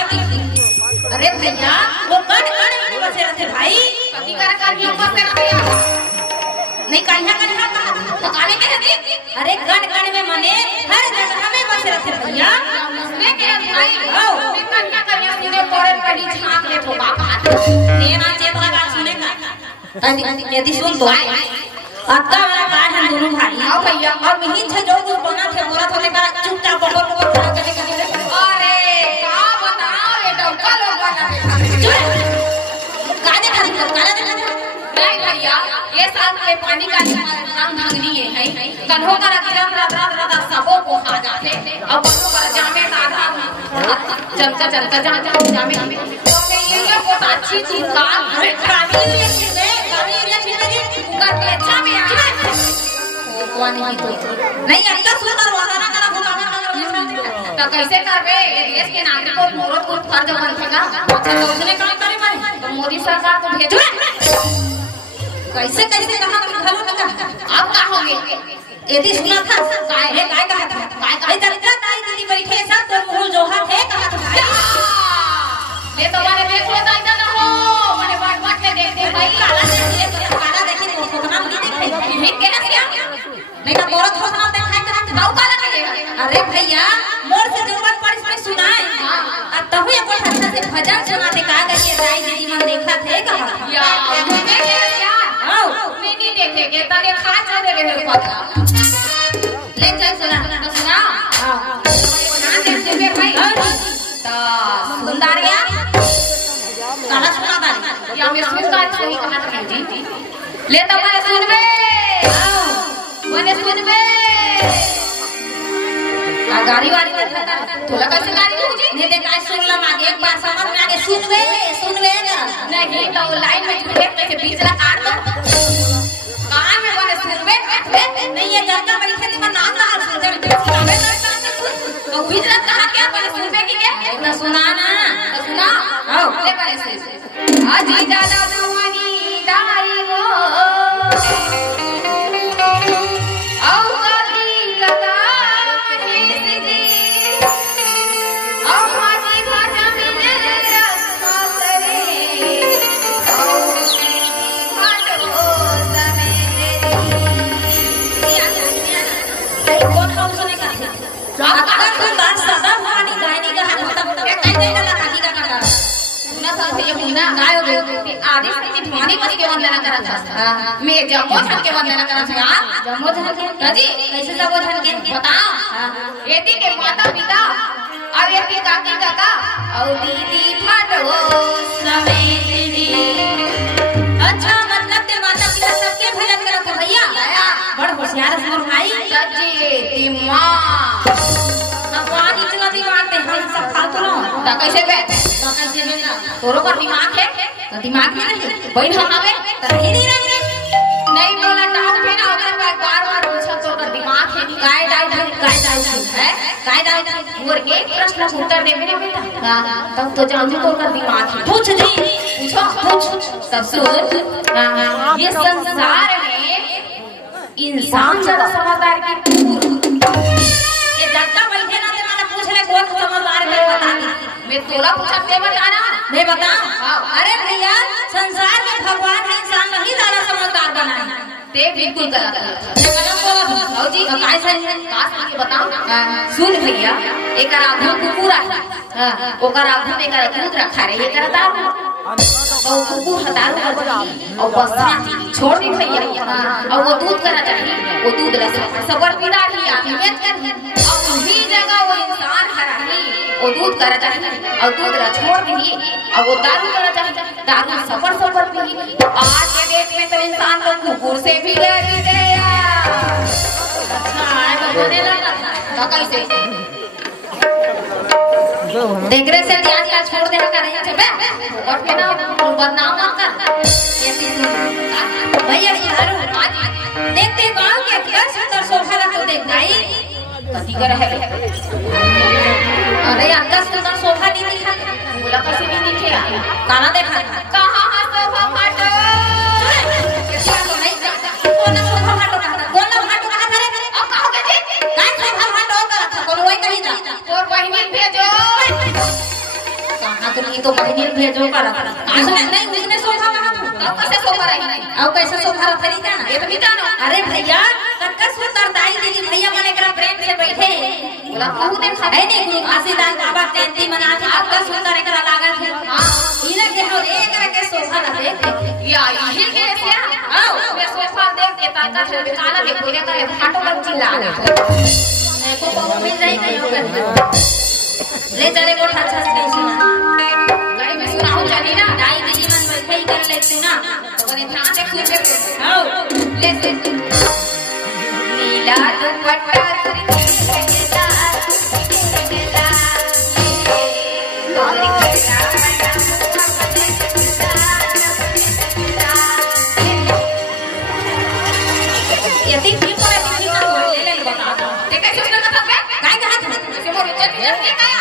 अरे भैया वो कण कण में बसे रहते भाई कभी कर बसे रहते नहीं कन्या कन्या तो काले में रहते अरे कण कण में मने हर जगह में बसे रहते भैया उसने के भाई आओ मैं कन्या कन्या सुने पड़े पड़ी झांक ले तो बाप तेरा चेतला का सुनेगा यदि सुन तो अत्ता वाला बात हम दोनों भाई आओ भैया और मिहिन से जो कुछ बना थे औरत होने का चुपचाप पकड़ पकड़ खड़ा करके अरे का बताओ ये डबका लोग बना काने नहीं भैया ये साथ में पानी का नाम भागनी है कन्हो का रात रात सबो को खा जाते अब बच्चों का जामे आधा चलता चलता जामे तो मैं ये बहुत अच्छी चीज का कामी ये चीज कुकर के अच्छा में कौन नहीं तो नहीं अंदर सुंदर वाला ना करा भुकाना तो कैसे करबे देश के नागरिक को मोरत को फर्ज बनथेगा अच्छा तो उसने काम करे मारे तो मोदी सरकार को भेजो कैसे कैसे कहां घरों में आप का होंगे यदि सुना था काय है काय कहा था काय चलता ताई दीदी बैठे सब तो मुंह जो हाथ है कहा था ले तो मारे देख लो ताई ना हो माने बाट बाट में देख दे भाई काला देखिए काला देखिए तो ठोकना नहीं दिखाई नहीं के ना नहीं ना मोर ठोकना दिखाई कहां दाऊ काला करेगा अरे भैया मोर से जरूरत पड़ी से सुनाए अब तभी एक अच्छा से भजन सुनाते का गई ताई दीदी मन देखा थे कहा या मैं क्या आओ मैं नहीं देखेगे तारे खा चले रहे पता ले चल सुना तो सुना हां ना देखते बे भाई तो सुंदरिया काला सुना बा या मैं सुनता छोरी कहा था जी ले तो मैंने सुनबे आओ मैंने सुनबे आ गाड़ी वाली में तोला कैसे गाड़ी तुझे ने दे काय सुन ला आगे एक बार समझ में आगे सुनबे नहीं तो लाइन में खेत के बीच ला काट दो कहां में बोले सुनबे नहीं ये जगह बैठे ती मैं नाम ना सुनबे तो बीच ला कहां क्या बोले सुनबे की के ना सुना तो सुना आओ ले बोले से आजी दादा दुआनी दाई गो आओ काली कका आदि से भिवानी बस के वंदना करा था मैं जम्मो छन के वंदना करा था जम्मो छन के जी कैसे जम्मो छन के बताओ एती के माता पिता और एती काकी काका और दीदी फाटो समेत जी अच्छा मतलब ते माता पिता सबके भजन करत है भैया बड़ होशियार है भाई जी दिमाग पानी चला दिमाग में हम सब फालतू ना तो कैसे बे तोरो पर दिमाग है तो दिमाग में नहीं बहन हम आवे तो नहीं रहे नहीं बोला डाउट है ना अगर बार-बार पूछा तो कर दिमाग है काय डाउट है काय डाउट मोर के प्रश्न उत्तर दे मेरे बेटा हां तब तो जानू तो कर दिमाग है पूछ दी पूछ सब सुन ये संसार में इंसान ज्यादा समझदार की ये जगता बैठे ना ते माने पूछ ले कौन समझदार है बता मैं तोला पूछा ते बताना मैं बता अरे भैया संसार में भगवान ने इंसान नहीं ज्यादा समझदार बनाया ते बिल्कुल गलत हां जी काय सही है काश बताओ सुन भैया एक आधु कुकुर है ओकर आधु में कर दूध रखा रे ये करता और कुकुर हतारू और बस छोड़ दी भैया और वो दूध करना चाहिए वो दूध रस सबर पीड़ा ही आती है और उसी जगह वो इंसान हरा ही वो दूध करना चाहिए और दूध रस छोड़ दी और वो दारू करना चाहिए दारू सफर पी आज के डेट में तो इंसान तो कुकुर से भी डर गया अच्छा आएगा बोलने लगा था कैसे देख रहे से ध्यान का छोड़ देना कर रही है और के ना बदनाम मत कर भैया देखते गांव के क्या सुंदर सोफा लगा तो देख भाई कति कर है अरे अंदर सुंदर सोफा नहीं दिखा बोला कैसे नहीं दिखे काना देखा कहां है सोफा फाटो कैसे तो नहीं कौन सोफा फाटो कौन फाटो कहा था रे अब कहो के जी काय सोफा फाटो कहा था कौन वही कही था और बहिनी भेजो कहां तो बहिनी भेजो करा नहीं उसने सोफा कहा था कैसे सोफा रही अब कैसे सोफा रही था ये तो भी जानो अरे भैया कक्कर सुंदर दाई दीदी भैया माने करा प्रेम से बैठे बोला कहू देखा है नहीं आशीर्वाद बाबा जयंती मना था आपका सुंदर एकरा लागत है हां इला के हो एकरा के सोफा ना देख या हिल के से आओ मैं सोफा देख देता का बेचारा देखो ये करे फाटो लग चिल्ला ना मैं को पाव मिल जाए कहीं होगा ले चले को अच्छा से सुना गाड़ी में सुनाओ जानी ना दाई दीदी मन बैठे ही कर लेती ना तो करे ध्यान से सुन आओ ले नीला दुपट्टा यदि फिर को ले ले बता देखा कुछ ना था काय कहा था से मोर इज्जत नहीं गया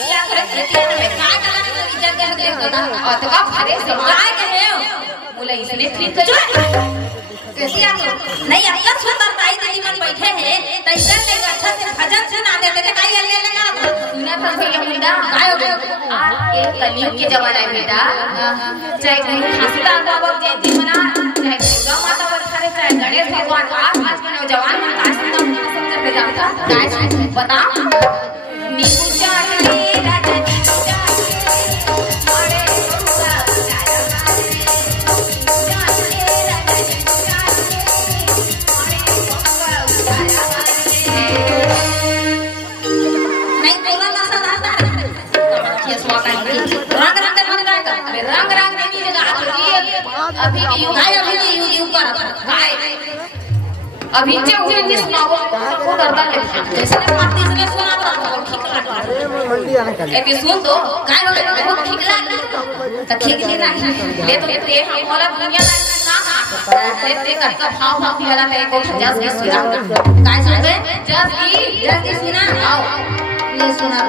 क्या करे खेती में काय कहा इज्जत दे बता और तो का भरे से काय कहे हो बोले इसने फिर कर कैसे आ नहीं अच्छा सुंदर ताई दीदी मन बैठे हैं तैसे ले अच्छा से भजन सुना देते थे काय ले लगा सुना था भैया मुंडा काय हो ये कलयुग के जमाना है बेटा चाहे कोई हंसता बाबा जयंती मना चाहे दुर्गा माता बरसारे चाहे गणेश भगवान आज के नौजवान मन का समझ पे जाता काय बता नींबू चाटनी राजा नींबू चाटनी अरे अभी जे उसे नहीं सुनाओ वो डरता है जैसे मारती से सुना तो ठीक लगा ए सुन तो काय हो बहुत ठीक लगा तो ठीक नहीं ना ले तो ये हमारा दुनिया ना ले ते का भाव भाव वाला मेरे को जस्ट की सुना काय सुन बे जस्ट की सुना आओ ले सुना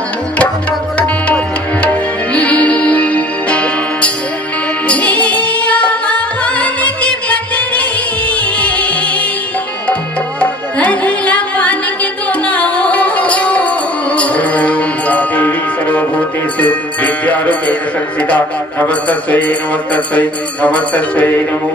सर्वभूतेषु विद्यारूपेण संस्थिता नमस्तस्यै नमस्तस्यै नमस्तस्यै नमो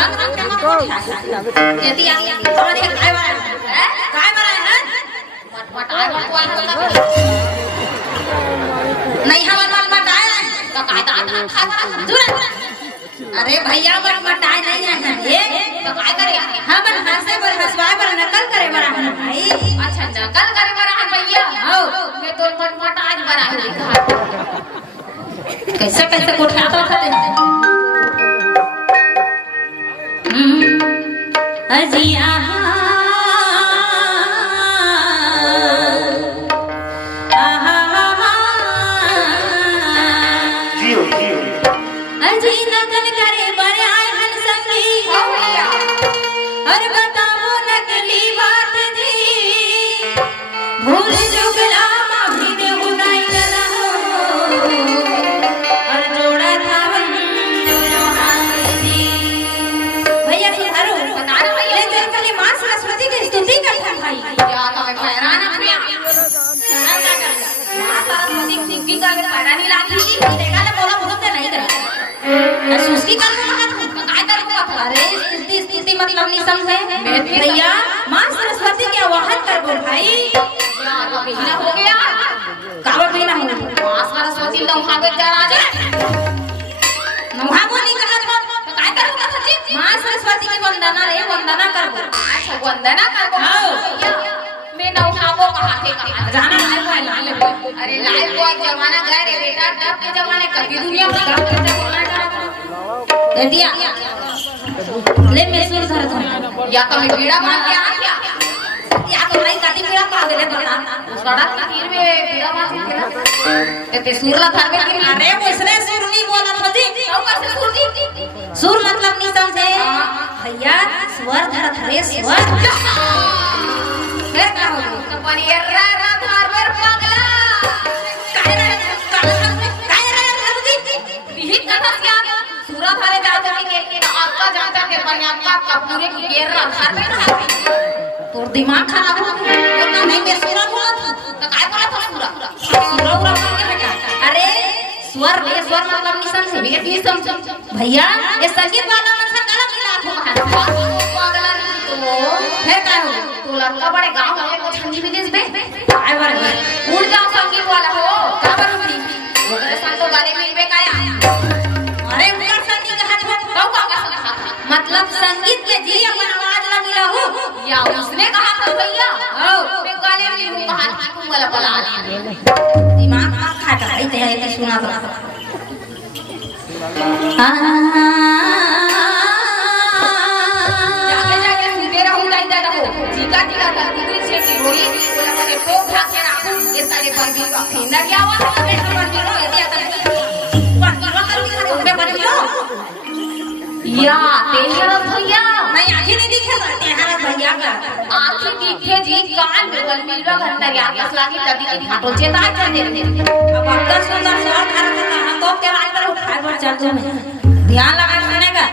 रंग रंग के मत उठा यदि हमारे काय बरा है मट आए मत कोई नहीं हमार मट आए तो काय खा अरे भैया मट आए नहीं है ये तो काय करे हम हंसे पर हंसवाए पर नकल करे बरा है भाई अच्छा नकल करे बरा है भैया हो मैं तो मट आज बरा है कैसे कैसे उठाता था अजिया अजी नकल करे बड़े आए हन संगी अरे बताओ नकली बात जी भूल जुगला माफी दे उदाई गला हो और जोड़ा था भैया सुधारो बता रहे भैया ले कल मां सरस्वती की स्तुति करता भाई क्या तो हैरान है भैया मां सरस्वती की का हैरानी लागी देखा ले बोला बोलते नहीं करा सुस्ती कर काय करूंगा अरे स्थिति मतलब नहीं समझे भैया मां सरस्वती के आवाहन कर बोल भाई क्या तो बिना हो गया कावा बिना हो मां सरस्वती नौहावे जरा जा नौहावो नहीं कहा तो काय करूंगा सच्ची मां सरस्वती की वंदना रे वंदना कर बोल अच्छा वंदना कर बोल मैं नौहावो कहा थे जाना लाइव अरे लाइव को जमाना गए रे बेटा तब के जमाने कभी दुनिया में दिया ले मैं सुर धर दूं या तो मैं बीड़ा मार के आ गया या तो नहीं काटी बीड़ा पा दे बता सड़क तीर में बीड़ा मार के ना ते सुर ला धर में अरे वैसने सुर नहीं बोला था जी तो कैसे सुर जी सुर मतलब नहीं समझे भैया स्वर धर धरे स्वर है का हो तो परियरा रात हर बार पागला काहे रे विहित कथा क्या सूरत वाले जाते के आपका जाता के बनियाका का पूरे की घेर रखा में ना तोर दिमाग खराब हो बोलना नहीं मैं सूरत बोला था तो काय बोला था पूरा पूरा के बेटा अरे स्वर मतलब निशान से भी नहीं समझ भैया ये संगीत वाला मनसा गलत मिला हो पागला नहीं तो है का हो तू लड़का बड़े गांव में को ठंडी विदेश में काय बार उड़ जाओ संगीत वाला हो का बरूटी वगैरह सा तो गाने मिलबे काया अरे उनका संगीत हाथ में का मतलब संगीत के जी अपन आवाज ना मिला हो या उसने कहा था भैया मैं गाने में हूं कहा तुम वाला बोला दिमाग खाता है ते सुना तो जाके सुते रहूं दादा हो जीका जीका धरती से की होई बोला मैंने को खा के रखूं ये सारे बंदी का फेंदा क्या हुआ अरे समझ लो यदि आता या तेहरा भैया नहीं आंखें नहीं दिखे तेहरा भैया का आंखें दिखे जी कान बिगल मिलवा अंदर या असला की तभी की घाटो चेता कर दे अब अंदर सुंदर स्वर खड़ा था हम तो के रात पर उठाए पर चल जो ध्यान लगा सुने का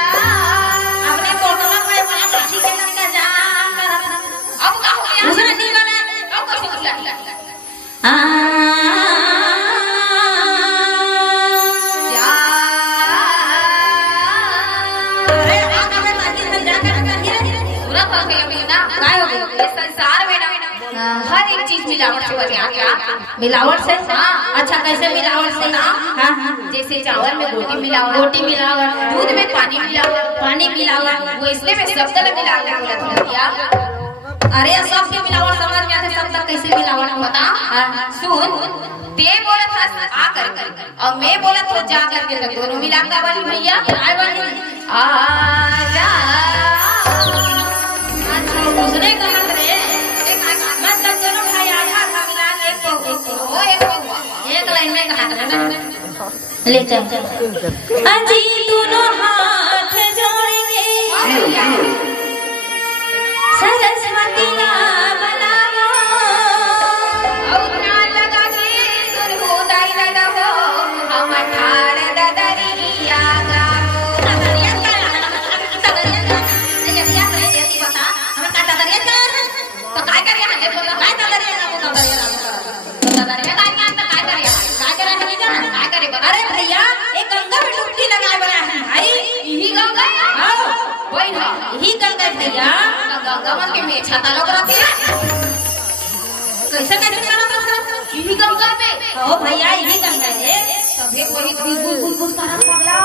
अपने कोटला में बड़ा अच्छी के का जा अब का हो गया दूसरा नहीं बना अब कैसे उठला हर एक चीज मिलावट से बना क्या मिलावट से अच्छा कैसे मिलावट से हाँ जैसे चावल में रोटी मिलावट दूध में पानी मिलावट वो इसलिए मैं शब्द में मिलावट बोला था अरे सब के मिलावट समझ में आते शब्द कैसे मिलावट बता सुन ते बोला था आ कर और मैं बोला तो जा करके दोनों मिला का वाली भैया आ जा दूसरे कहा करे मतलब दोनों भाई आधा था मिला एक लाइन में कहा ले चल अजी दोनों हाथ जोड़ेंगे सरस्वती ना बनाओ और ना लगा के सुर हो दाई दादा हो हम ठाड़ ददरिया गाओ ददरिया का जैसी बता हम का ददरिया का तो काय करे हम काय ददरिया का ये छाता लोग रहती है कैसे कैसे करो यही गंगा पे ओ भैया यही गंगा है सभी कोई गुल सारा पगला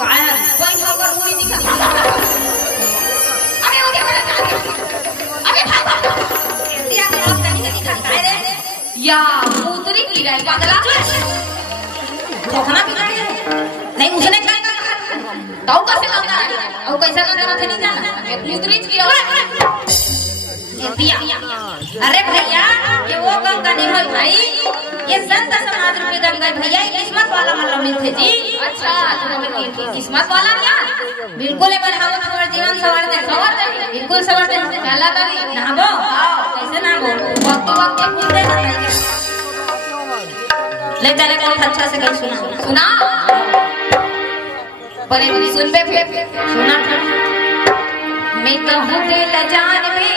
काय कोई खबर मुड़ी दिखा अबे ओके बड़ा अबे भाग इंडिया के लोग कहीं नहीं दिखा रे या मुतरी की रहे पगला ठोकना भी नहीं उसने क्या तो कैसे गंगा और कैसे गंगा थे नहीं जाना मुतरी की अरे भैया ये वो गंगा नहीं है भाई ये संत समाज रूपी गंगा भैया किस्मत वाला मतलब मिलते जी अच्छा किस्मत वाला क्या बिल्कुल हमारा जीवन सवार बिल्कुल सवार पहला नहाबो कैसे नहाबो वक्त भूलते ले चले बहुत अच्छा से कहीं सुना पर सुन पे फिर सुना मैं कहूँ दिल जान में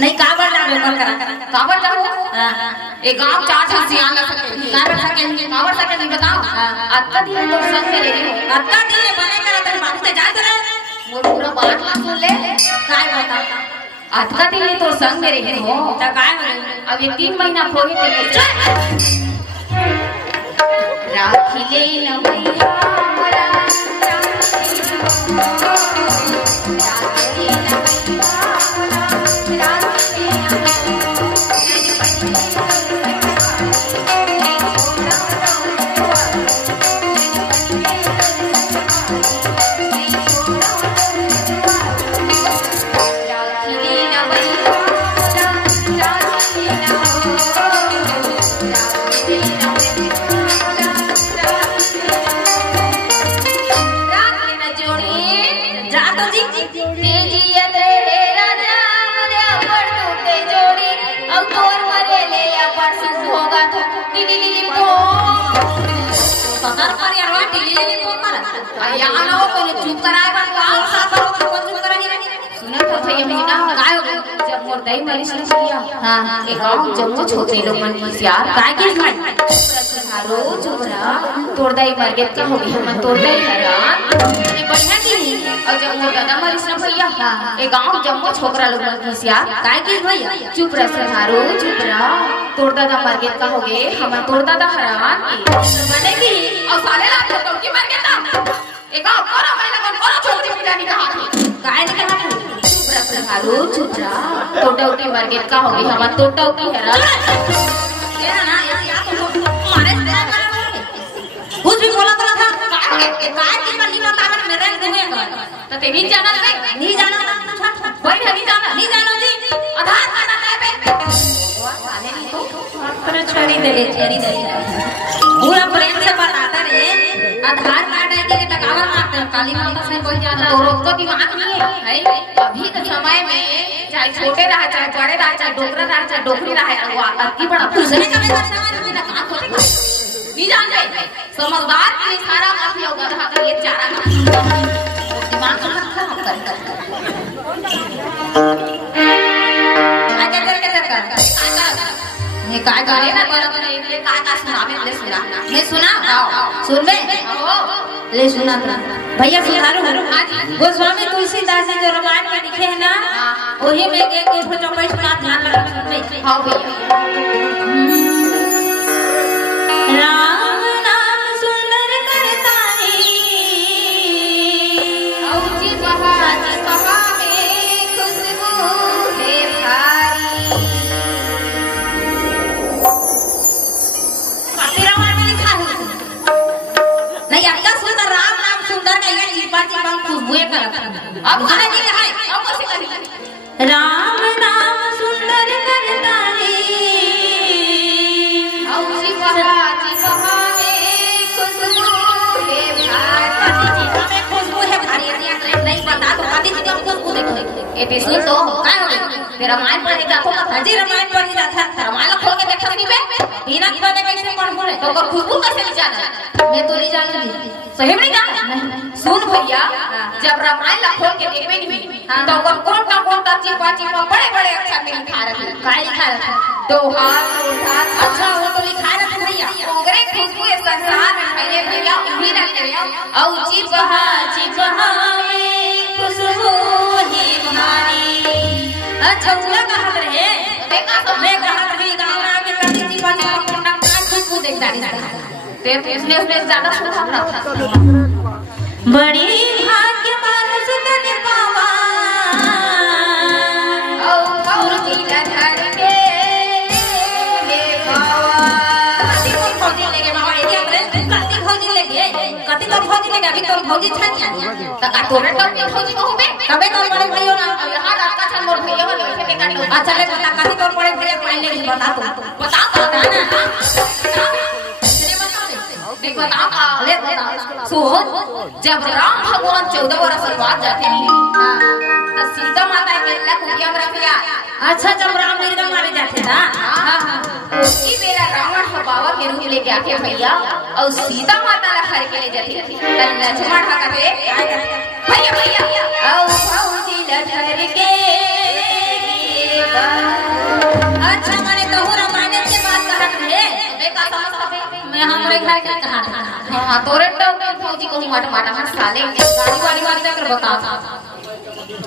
नहीं काबर जावे काबर जाओ एक गांव चार सियान लग सके काबर सके नहीं बताओ अत्ता दिन तो संग में ले अत्ता दिन बने कर तेरे बात से जात रहे मोर पूरा बात ना सुन ले काय बता अत्ता दिन तो संग में रहे हो त काय हो अब ये 3 महीना होगे तेरे राखी ले न भैया मोरा जम्मू छोटे लोग मन यार काय के भाई रोज बड़ा तोड़दाई मार्केट का हो गई हम तोड़दाई हैरान ने बढ़िया की और जब मोर दादा मरीस ना भैया ए गांव जम्मू छोकरा लोग मन यार काय के भैया चुप रह सहारो चुप रह तोड़दादा मार्केट का हो गए हम तोड़दादा हैरान बने की और साले लाख तो की मार्केट ना ए गांव करो मैंने करो छोटी पिटानी का हाथ काय ने कहा हारो चुत्रा तोटाउटी मार्केट का होगी हम तोटाउटी हैरान ये ना या तो मारे कुछ भी बोला था काय की बल्ली का ताकत मेरे दुए तो तेरी जाना नहीं जाना भाई नहीं जाना जी आधार कार्ड आता है पे वाले नहीं तो पर छड़ी दे पूरा प्रेम से बताता रे आधार कार्ड है कि टकावर मारते काली माता से कोई जाता तो रोक तो दिमाग नहीं है अभी के समय में चाहे छोटे रहा चाहे बड़े रहा चाहे डोकरा रहा चाहे डोकरी रहा अति बड़ा दूसरे का मेरा सामान में ना कहां खोले नहीं जानते समझदार के सारा काफी होगा रहा का ये चारा दिमाग को मत खराब कर ये काय करे ना ये का सुनावे ले सुना मैं सुना सुन बे ले सुना भैया सुधारू गोस्वामी तुलसीदास जी जो रामायण में लिखे हैं ना वही में एक जो कोई सुना ध्यान लगा सुनने हां भैया राम नाम सुंदर करता रे औजी बहा में खुशबू है भारी नहीं आपका सुंदर राम नाम सुंदर का ये चिपा चिपा खुशबू करता अब कहां जी है अब कैसे करी राम नाम सुंदर करता रे औजी बहा में खुशबू है भारी हमें खुशबू है भारी नहीं बता तो आदि जी हम खुशबू देखो ये बेसुन तो काय हो गया तेरा रामायण पढ़े जातो ना हाजी रामायण पढ़ी जाता रामायण खोल के देखा नहीं बे बिना खोले कैसे पढ़ बोले तो कर खुशबू कैसे नहीं जाना मैं तो नहीं जानती सही में नहीं जाना सुन भैया जब रामायण खोल के देखबे नहीं तो कर कौन ता चिपा बड़े बड़े अक्षर में लिखा रहता है काय लिखा है दोहा लोढ़ा अच्छा वो तो लिखा रहता है भैया ओगरे खुशबू ये संसार में पहले भैया उही ना करे औजी बहा में खुशबू ही भारी अच्छा उला कहा रहे देखा तो मैं कहा रही गांव में कभी चिपा चिपा ना खुशबू देखता नहीं ते उसने ज्यादा सुना रहा था बड़ी भाग्य मानुष तन पावा और जीला धर के ले पावा कति भौजी लगे मामा एरिया में कति भौजी लगे कति तो भौजी लगे अभी तो भौजी था क्या तका तोरे तक के खोजी कहू बे कबे तो बड़े भाइयों ना अब यहां आपका छन मोर भैया वाले बैठे के काट लो अच्छा ले बता कति तो बड़े भैया पहले ही बता तू बता ना देख बता ले बता सुन जब राम भगवान 14 वर्ष बाद जाते हैं तो सीता माता के लक कुटिया में रखिया अच्छा जब राम मिर्गा मारे जाते ना उसकी बेरा रावण बाबा के रूप लेके आके भैया और सीता माता ला हर के ले जाती थी लक्ष्मण हा करे भैया भैया औ भौजी लधर के अच्छा मैंने कहूँ रामायण के बात कहा है देखा समझ मैं हमारे घर का कहा हां तोरे तो भौजी को माटा माटा हर साले गाड़ी वाली बात कर बता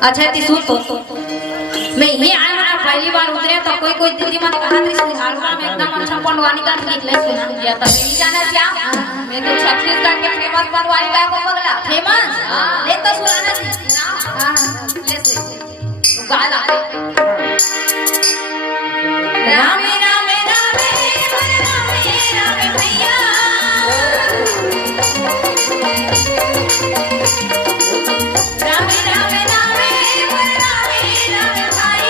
अच्छा ती सुन तो मैं ये आया ना पहली बार उतरे तो कोई दीदी मत कहा थी हलवा में एकदम अच्छा पंडवानी का निकले सुना या तो नहीं जाना क्या मैं तो छत्तीसगढ़ के फेमस बनवारी का को बगला फेमस ले तो सुनाना हां ले तू गाला राम राम राम राम भैया राम राम राम राम भाई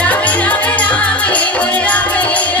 राम राम राम भाई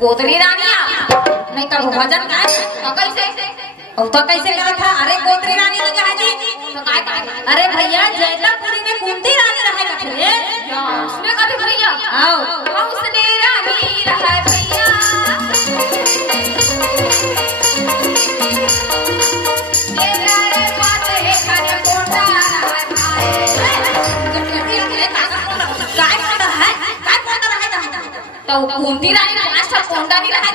कोतरी रानिया नहीं कब भजन गाए तो कैसे और तो कैसे कहा था अरे कोतरी रानी तो कहा जी तो काय अरे भैया जैतापुरी में कुंती रानी रहे कथे उसने कभी भैया आओ उसने रानी रहा भैया तेरा रे बात है करे कोटा तो कुंती रानी पांच ठा कोंडा नहीं रहा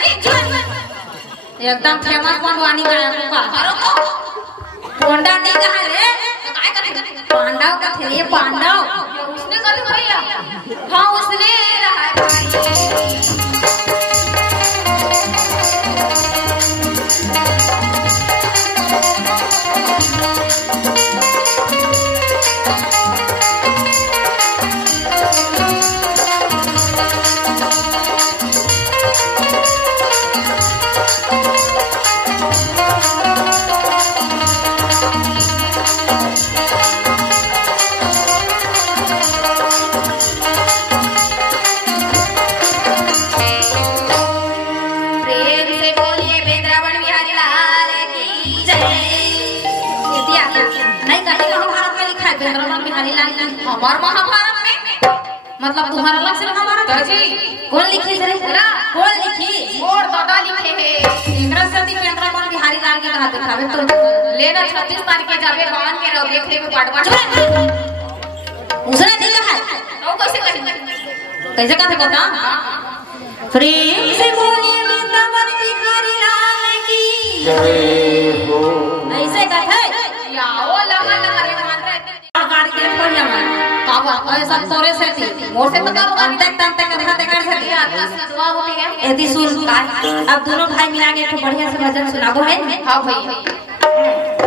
एकदम फेमस पंडवानी का करो कोंडा नहीं कहा रे काय पांडव का थे ये पांडव उसने कहा भैया हाँ उसने रहा भाई हमार महाभारत में मतलब तुम्हारा अलग से महाभारत जी कौन लिखी रे कौन लिखी और दादा लिखे है इंद्र सती पेंद्रमन बिहारी लाल के कहा दिखावे तो लेना 36 तारीख के जावे भगवान के रहो देख में पाटवा उसने नहीं कहा तो कैसे कहेंगे कैसे कहते बता प्रेम से बोलिए वृंदावन बिहारी लाल की जय हो। ऐसे कहते या ओ लगा लगा रे मंत्र गाड़ी के कोई ना बाबा ऐसा तोरे से थी मोर से तो अंतक तंतक दिखाते कर से दुआ होती है यदि सुन अब दोनों भाई मिला के एक बढ़िया से भजन सुनाबो है हां भैया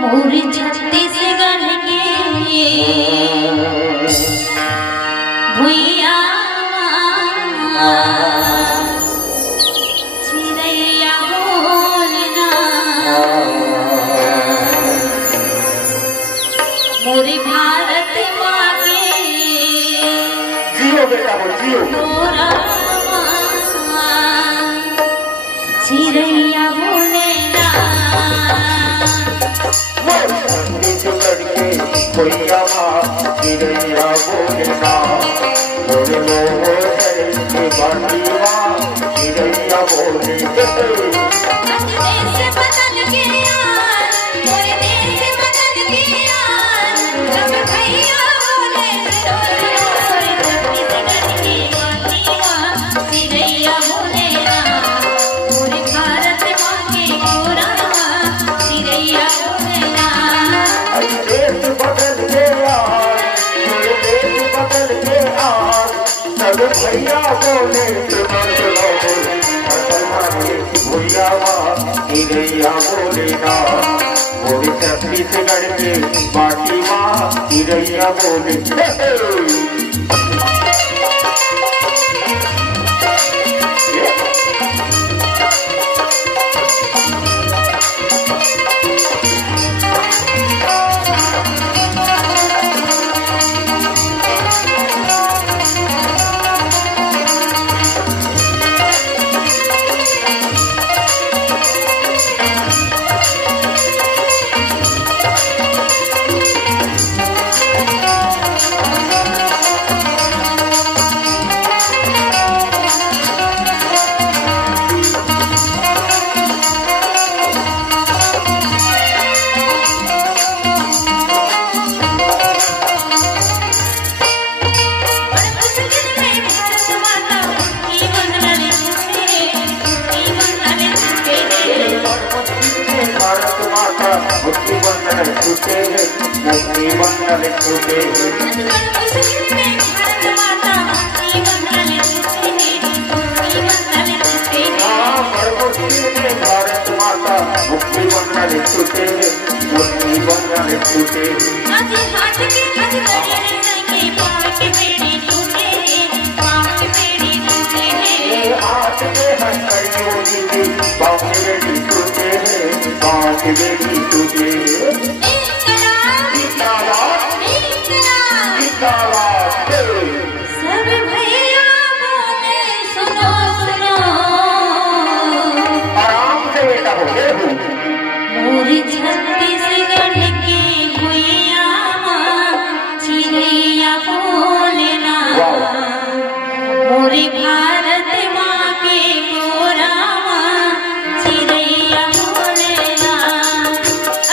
मोरी छत्तीसगढ़ के भुइया चिड़ैया बोलना मोरी भारत माँ के जियो बेटा वो जियो। तोरा चिड़ैया बोलेना छत्तीसगढ़ के भैया चिड़ैया बोलना बोले लो के बाटिया चिड़ैया बोले देश बदल गया मोरे देश बदल गया जब भैया बोले छत्तीसगढ़ की माटिया चिड़ैया बोलेना मोरे भारत माँ के गोरा चिड़ैया बोलेना देश बदल गया देश बदल गया सब भैया बोले भैया चिड़ैया बोले ना बोले छत्तीसगढ़ के बाटी माँ चिड़ैया बोले मुक्ति बंधन छूटे मुक्ति बंधन छूटे भारत माता मुक्ति बंधन छूटे मुक्ति बंधन छूटे हाथ में हथकड़ियों की पाँव की बेटी छूटे पाँव की बेटी छूटे सब भैया बोले सुनो सुनो आराम से बेटा हो गए मोरी छत्तीसगढ़ की भुइया चिड़ैया बोलना मोरी भारत माँ के गोरा चिड़ैया बोलना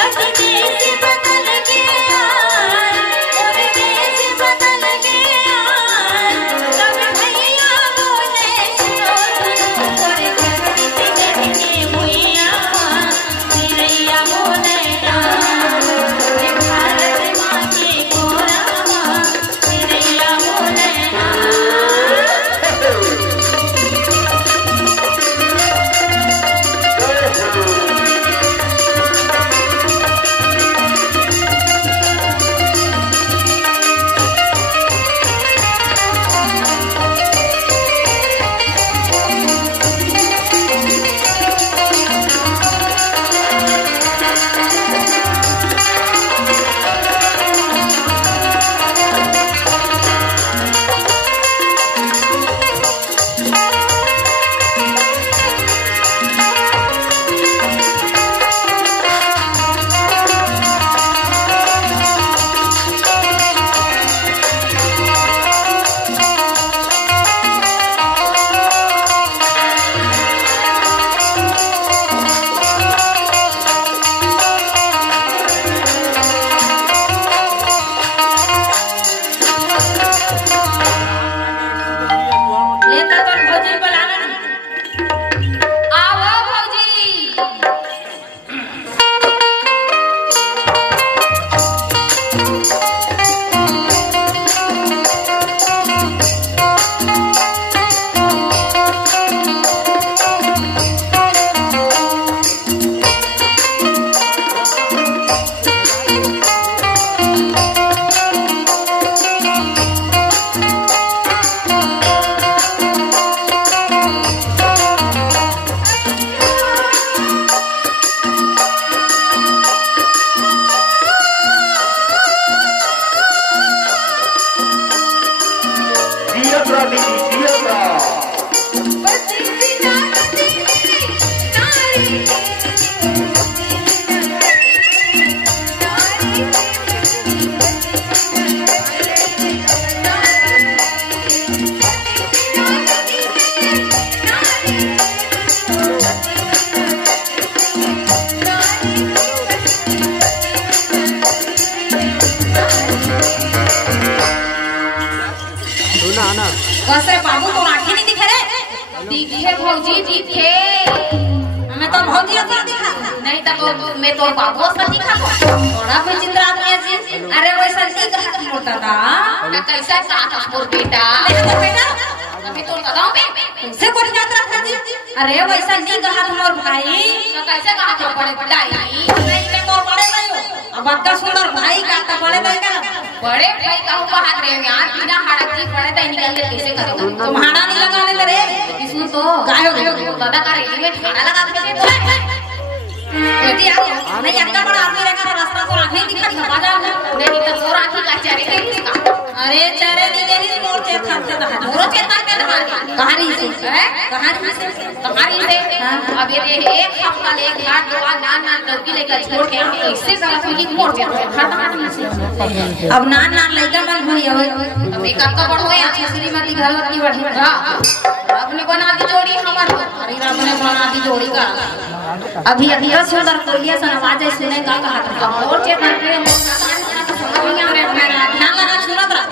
अभी देश बदल गया और देश बदल गया सब भैया बोले सुनो सुनो मोरी छत्तीसगढ़ की भुइया चिड़ैया कैसे बाबू तो आंखें नहीं दिखे रे? दिखे भौजी दिखे। मैं तो भौजी ऐसा दिखा नहीं तो मैं तो बाबू सा दिखा को। थोड़ा कोई चिंता आदमी ऐसी अरे वैसा नहीं कहा मोटा था ना कैसा साथ मोर बेटा देखो बेटा मैं तो बताऊं मैं कैसे कोट यात्रा था जी अरे वैसा नहीं कहा मोर भाई ना कैसे कहा तो बड़े बड़ाई नहीं मैं तो बड़े नहीं हूं अब आपका सुंदर भाई का तो बड़े नहीं का बड़े भाई कहूं बात रे यार बिना हाड़की बड़े तो निकल के कैसे करेगा तुम्हारा नहीं लगाने तेरे इसमें तो गाय हो दादा का रेडी में खाना लगा के दे यदि आप नहीं अक्का बड़ा आदमी रहेगा रास्ता को आंखें दिखा छपा जा नहीं तो मोर आंखी का चेहरे के इसका अरे चेहरे नहीं देरी मोर चेहरा खाते था मोर चेहरा के कहानी से है कहानी से अब ये एक हफ्ता ले घाट दो नान लड़की लेकर छोड़ के हम कैसे गलत हुई मोर चेहरा कहानी से अब नान लड़का मन भई अब मेकअप का बढ़ो या श्रीमती घरवत की बढ़ी अपने बना दी जोड़ी हमार अरे राम ने बना दी जोड़ी का अभी अधीरा सुंदर कोलिया सा आवाज सुने का कहा था और चेहरा के समझ नहीं आ रहा ना लगा सुनत रहा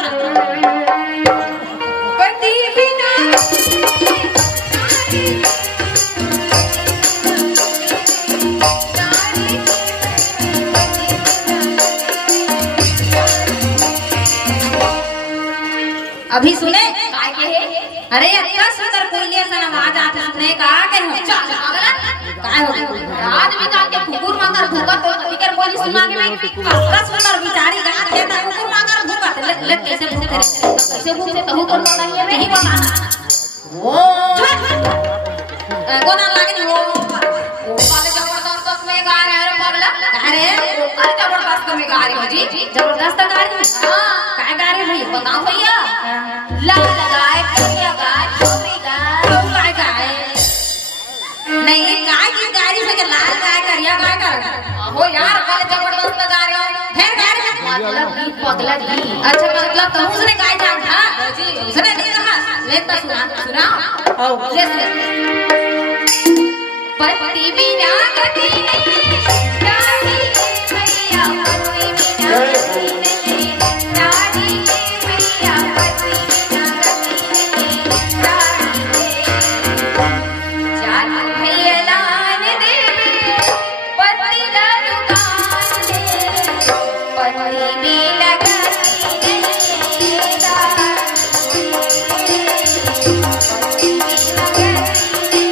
पति बिना अभी सुने काय के है अरे इतना सुंदर कोलिया सा आवाज आते सुने का के हो चल अगला काय हो रात भी का के फुकुर मांगर भूका तो टिकर बोली सुना के मैं कितना सुंदर बिचारी गा के ता कुकुर मांगर भूका ले कैसे भूख करे कैसे भूख से कहू तो नहीं है नहीं बताना वो गोना लागे वो वाले जबरदस्त में गा रहे हैं पगला अरे अरे जबरदस्त में गा रहे हो जी जबरदस्त गाड़ी हां काय गाड़ी भई बताओ भैया ला लगाए करिया गाय छोरी गाय क्यों लाए गाय नहीं गाय की गाड़ी से के लाल गाय करिया गाय कर हो यार वाले जबरदस्त गा रहे हो फिर गाड़ी मतलब की पगला जी अच्छा मतलब तो उसने गाय जान था उसने नहीं कहा लेता सुना ओ ले पति बिना गति नहीं रानी भैया पति बिना गति नहीं रानी भैया पति बिना गति नहीं रानी जान भैया लान देवे पति ला दुकान दे पति बिना गति नहीं रानी पति बिना गति नहीं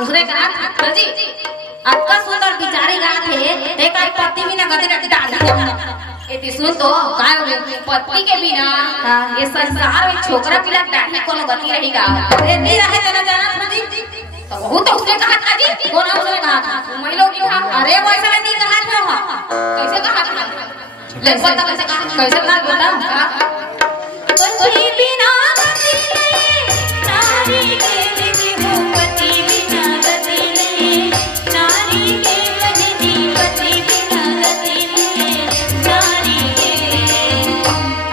उसने कहा जी आपका सुंदर बिचारी गात है देखा पति बिना गति डाल एती सुन तो काय हो पति के बिना ये संसार में छोकरा पिला दाढ़ी कोनो गति रहेगा अरे नहीं रहे जना जाना जी तो वो तो उसने कहा था जी कौन उसने कहा था महिला की कहा अरे वैसा नहीं कहा था कैसे कहा था ले बता कैसे कहा बता पति बिना गति नारी के विधि हो पति बिना गति नारी के विधि पति बिना गति नारी के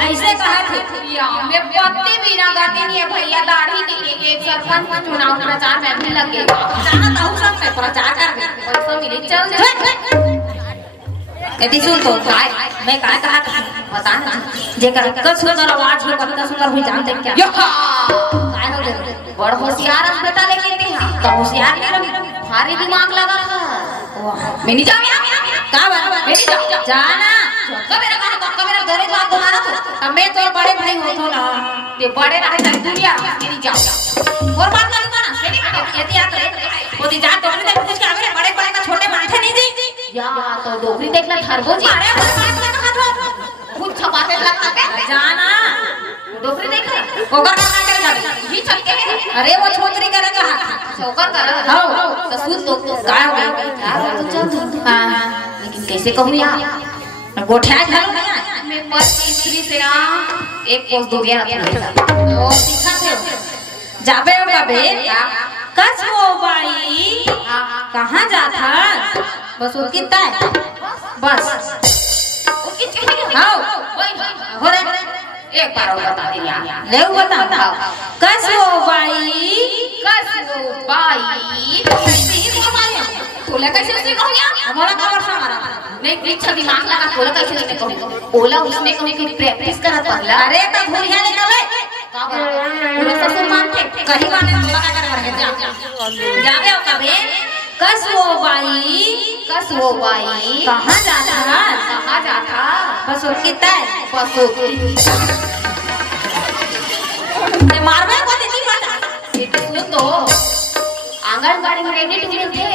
ऐसे कहा थे या मैं पति बिना गति नहीं है भैया दाढ़ी के एक सरपंच चुनाव प्रचार में भी लग गए जाना तो सब पे प्रचार कर पैसा मिले चल दे यदि सुन तो मैं काय कहा था बता ना जेकर का सुंदर आवाज हो कविता सुंदर हुई जानते क्या यो काय हो रे बड़ होशियार बेटा लेके दे हां तो होशियार नहीं भारी दिमाग लगा मैं नहीं जाऊंगा का बराबर मैं नहीं जाऊंगा जाना छोटा मेरा कहा मेरा दौरे बात तुम्हारा अब मैं तो बड़े भाई हो तो ना ये बड़े रहे नहीं दुनिया नहीं जाऊंगा और बात नहीं माना मैं नहीं यदि याद रहे वो दी जान तो नहीं कुछ का बड़े बड़े का छोटे माथे नहीं जी या तो डोगरी देखला खरगोश अरे बात कहा था खुद छपाते लगता है जाना डोकरी देखा ओकर का कर गाड़ी ही चल के अरे वो छोकरी करेगा हाथ चौकर कर हां तो सुन तो का हो गई तो चल हां लेकिन कैसे कहूं यार गोठा झाड़ू ना मैं पर स्त्री से ना एक कोस दूर गया ओ सीखा थे जाबे बाबे कस वो भाई कहां जाता बस वो कितना है बस उसकी चेहरे हां हो रे एक बार और बता दे यार ले वो बता कस वो भाई तोला कैसे उसने कहूं यार हमारा का वर्षा मारा नहीं पीछे दिमाग लगा तोला कैसे उसने कहूं ओला उसने कहूं कि प्रैक्टिस करत पगला अरे तो भूलिया ले कबे का पूरा ससुर मानते कहीं माने तोला का कर जाबे हो कबे कस वो भाई कहां जाता बस वो कितना है बस ते मारबे को नहीं पता ये सुन तो आंगनबाड़ी में रेडी टू मिलते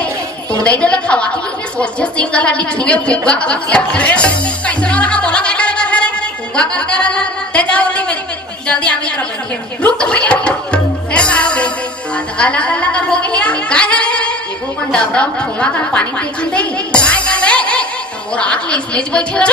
तुम दे दे खवा के ने सोच सिंगल हड्डी छुए फुग्गा का अरे कैसे रहा तोला का कर रे फुग्गा कर रहा ते जाओ नी जल्दी आमी तरफ बैठ रुक तो भैया है का हो गई अलग कर हो गई यार काय है एगो अपन डबरा ठोमा का पानी देखन दे काय कर रे और आग ले स्टेज बैठे रह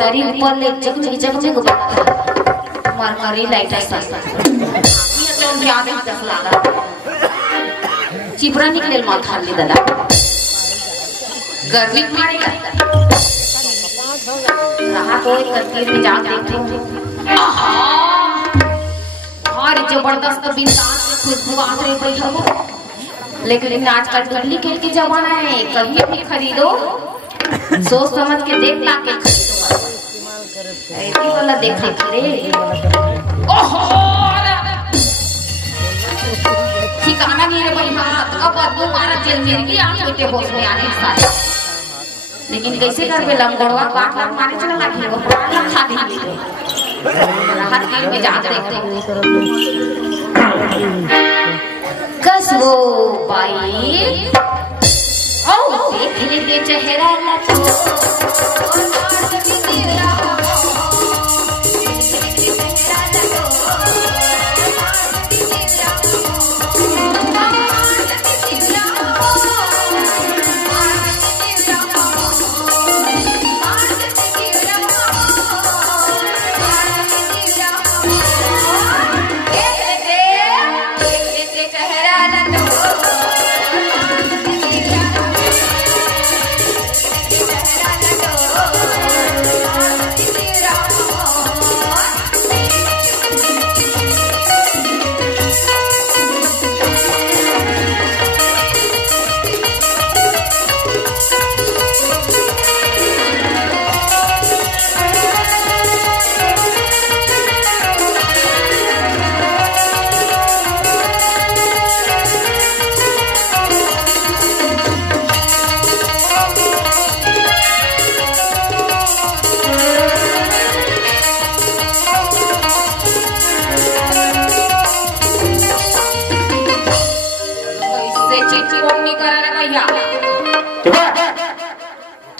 तरी ऊपर ले जग मरकरी लाइट है ये तो ध्यान नहीं दस लागा चिपरा निकले माथा ले दला गर्मी मारे रहा तो एक तस्वीर में जा देखो आहा और जबरदस्त बिंदास से खुशबू आ रही बैठा हो लेकिन आजकल डुप्लीकेट की जमाना है कहीं भी खरीदो सोच समझ के देख ला के खरीदो ऐसी वाला देख रे ओहो ठिकाना नहीं रे भाई अब बदबू मारा जेल मिर्गी आंख होते होश में आने सारे लेकिन कैसे कर पे लंगड़वा काट काट मारे चला लाठी वो पाला खा दी राहत के में जा देखते कस वो भाई ओ देखने के चेहरा लचो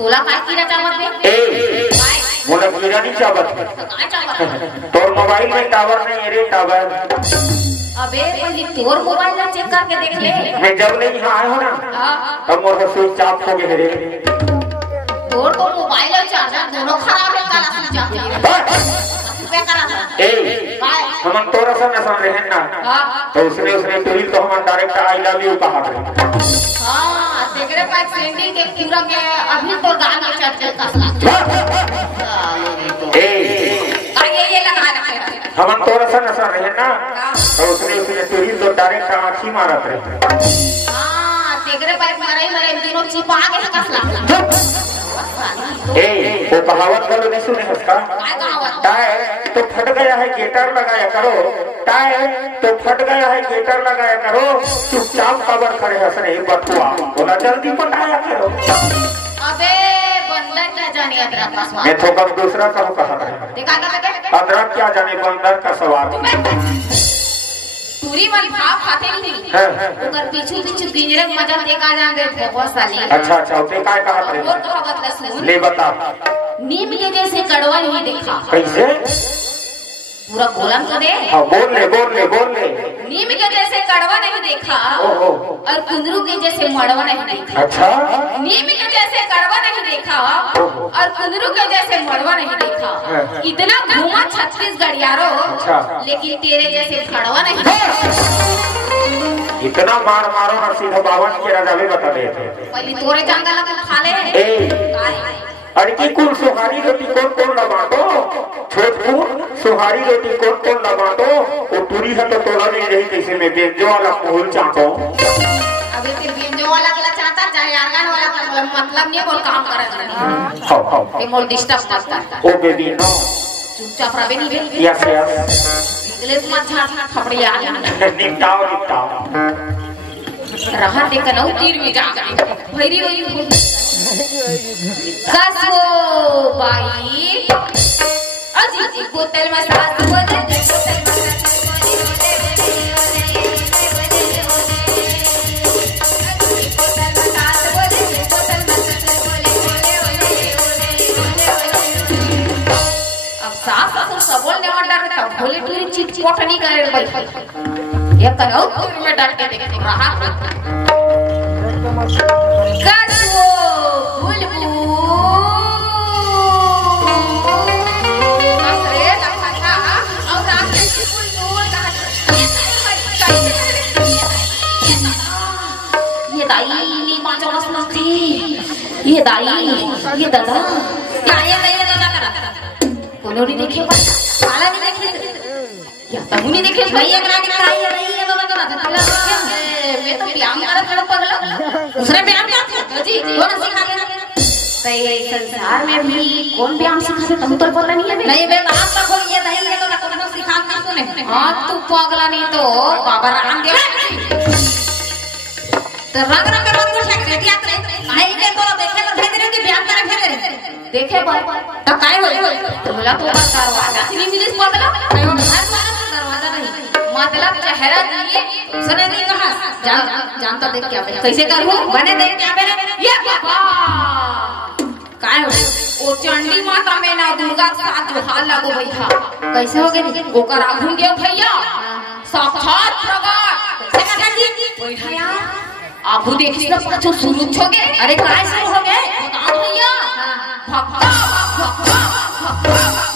तोला काय कीड़ा चावत बे मोला कीड़ा नहीं चावत काय चावत तोर मोबाइल में टावर नहीं रे टावर अबे पहले तोर मोबाइल ला चेक करके देख ले मैं जब नहीं यहाँ आया हो ना तब मोर स्विच ऑफ हो गए रे तोर तो मोबाइल और चार्जर दोनों खराब है काला स्विच पे करा था ए हम तोरा सा न समझ रहे ना तो उसने तुरी तो हम डायरेक्ट आई लव यू कहा थे हां तेरे पास सेंडी के पूरा के अभी तो गाल में चट कसला ए ये लगा रखे हम तोरा सा न समझ रहे ना तो उसने तुरी तो डायरेक्ट आंखी मारत रहे हां तेरे पास मरे दिनों छिपा के कसला ए वो कहावत वालों ने सुने उसका टायर तो फट गया है गेटर लगाया करो टायर तो फट गया है गेटर लगाया करो चुपचाप कवर खड़े हंसने बटुआ बोला जल्दी पटाया करो अबे बंदर क्या जाने अदरक का स्वाद मैं तो कब दूसरा कब कहा देखा क्या अदरक क्या जाने बंदर का स्वाद पूरी वाली भाव खाते नहीं उकर पीछू गिंजरक मजा देखा जान दे बहुत साली अच्छा ते काय कहा रे और कहावत सुन ले बता नीम के जैसे कड़वा नहीं देखा कैसे पूरा बोलन तो दे हां बोल ले नीम के जैसे कड़वा नहीं देखा और कुंदरू के जैसे मड़वा नहीं देखा अच्छा नीम के जैसे कड़वा नहीं देखा और कुंदरू के जैसे मड़वा नहीं देखा इतना घूमा छत्तीसगढ़ यारो लेकिन तेरे जैसे खड़वा नहीं इतना मारो ना सीधा बावन के राजा भी बता दे पहले तोरे जंगल का खा ले अरे की कुल सुहारी रोटी कौन लगा दो छोटपुर सुहारी रोटी कौन लगा दो वो पूरी है तो तोड़ा नहीं रही जैसे मैं बेंजो वाला फूल चाहता हूँ अभी फिर बेंजो वाला के चाहता चाहे आर्गन वाला का मतलब नहीं बोल काम करत हां ये मोर डिस्टर्ब मत कर ओ बेबी नो चुपचाप रहे नहीं बे यस इंग्लिश मत झाड़ थपड़ी आ निपटाओ रहा देख नौ तीर में जा भैरी वही कसो बाई अजी बोतल में साथ बोले अब सास ससुर सबोल ने मर डर भोले टूरी चिटपट नहीं करे भाई ये कहो में डर के देख रहा कसो ये दाई ये दादा क्या ये दादा कोनोरी देखे वाला नहीं देखे या तमुनी देखे भैया करा के कराई है भैया बाबा करा मैं तो व्यायाम कर पगला दूसरे व्यायाम क्या जी कौन सिखा रहे सही संसार में भी कौन व्यायाम सिखाते तुम तो पता नहीं है नहीं बे हाथ तक हो ये नहीं है तो कौन सिखाते तूने हां तू पगला नहीं तो बाबा रामदेव तो रंग रंग के बात पूछा के दिया नहीं देखो देखे तो भेज रहे कि व्यायाम करे फिर देखे तो काय हो तो बोला तो दरवाजा नहीं मिली पगला नहीं दरवाजा नहीं मतलब चेहरा दिए सुने नहीं कहा जानता देख क्या कैसे करूं बने देख क्या बने ये बाबा काय हो ओ चंडी माता में ना दुर्गा के साथ जो हाल लागो भैया कैसे हो गए ओकर आघुन गयो भैया साक्षात प्रगट कैसे काका जी बैठा यार आभू देखी ना पाछो शुरू हो गए अरे काय शुरू हो गए बता दो भैया भक्का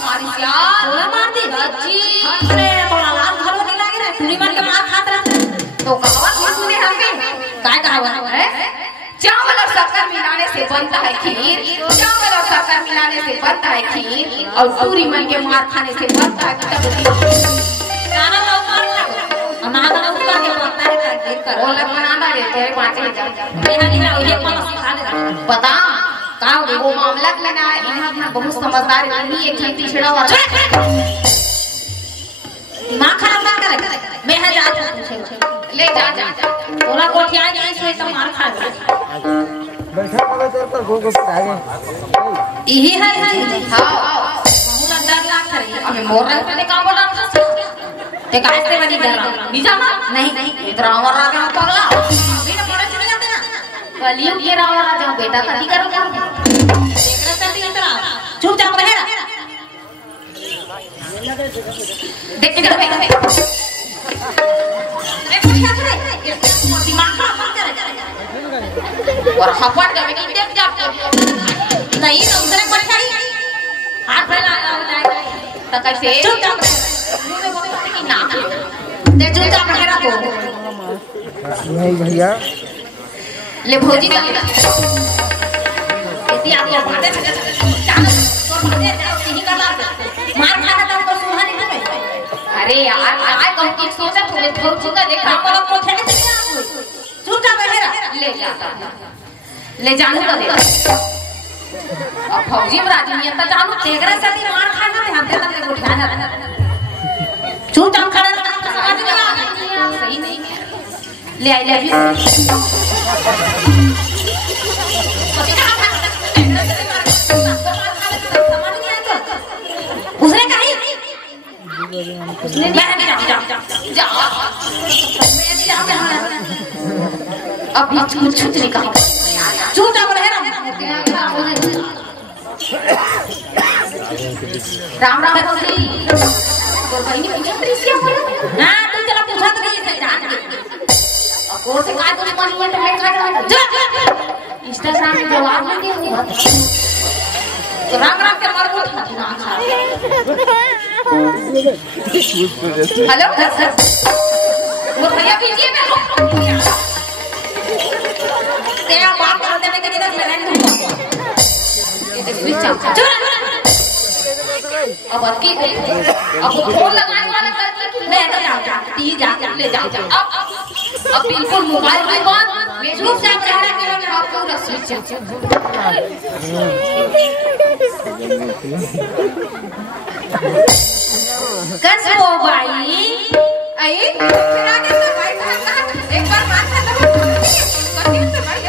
मारी यार बोला मार दी जी अरे बड़ा लाल घरो नहीं लागे रे पूरी मन के मार खात रहा तो कहावत मत सुने हम पे काय कहावत है चावल और शक्कर मिलाने से बनता है खीर चावल और शक्कर मिलाने से बनता है खीर और पूरी मन के मार खाने से बनता है गाना लो मार खा नादा ना उतर के बनता है खीर कर वो लग बनाना रे तेरे पाटे जा मेरा नहीं ना ये मां सिखा दे बता का वो मामला लेना इन्हां बहुत समझदार नहीं है खेती छिड़ा वाला दिमाग खराब मत कर मैं है जा ले जा तोरा कोठिया नहीं सोई तो मार खा बैठा मगर तेरे पर घो घो आगे यही है हां बहुत डर लाग रही हमें मोर रहे थे का बोला ते का ऐसे बनी डर निजा नहीं ड्रामा राजा पगला अभी ना पड़े चले जाते ना कलियुग के रावण राजा बेटा कभी करोगे देखना चलती इतना चुपचाप रहे देख के दिमाग खराब मत कर और हपट जावे कि देख जा नहीं दूसरे परेशानी हाथ फैला हो जाएगा तो कैसे चुपचाप मुंह में बोले कि ना दे चुपचाप रखेगा तो नहीं भैया ले भौजी का इतनी आपको बातें चलो तो बातें जाओ यही कर ला मार खाना तो हमको सुहा नहीं है अरे यार आज कौन की सोचा तुम्हें भौजी का देखा आपको लोग को खेलने चाहिए आप चुपचाप बैठे ले जाता ले जाने का दे अब भौजी राजी नहीं है तो जानू तेरा साथी मार खाना ध्यान दे तब को उठाना चुपचाप खड़ा रहना समझ नहीं आ सही नहीं ले आई ले उसने कही उसने मैं जा अभी कुछ नहीं कहा चुपचाप रहे ना राम राम भौजी और भाई ने पूछा त्रिसिया बोला ना तू चला पूछा तो नहीं है जान के अब और से काय कुछ मानी है तो मैं काट रहा हूं इंस्टाग्राम पे जवाब नहीं दे हुआ तो राम राम के मर उठ ना खा हेलो वो भैया पीछे में तेरा बाप करते में किधर फ्रेंड ये स्विच ऑफ अब अटकी अब फोन लगाने वाला गलती की ले जा ती जा ले जा अब बिल्कुल मोबाइल भी बंद चुपचाप रहना कि मैं आपको पूरा स्विच ऑफ कसो भाई आई फिर आगे से भाई कहां एक बार बात खत्म हो गई तो भाई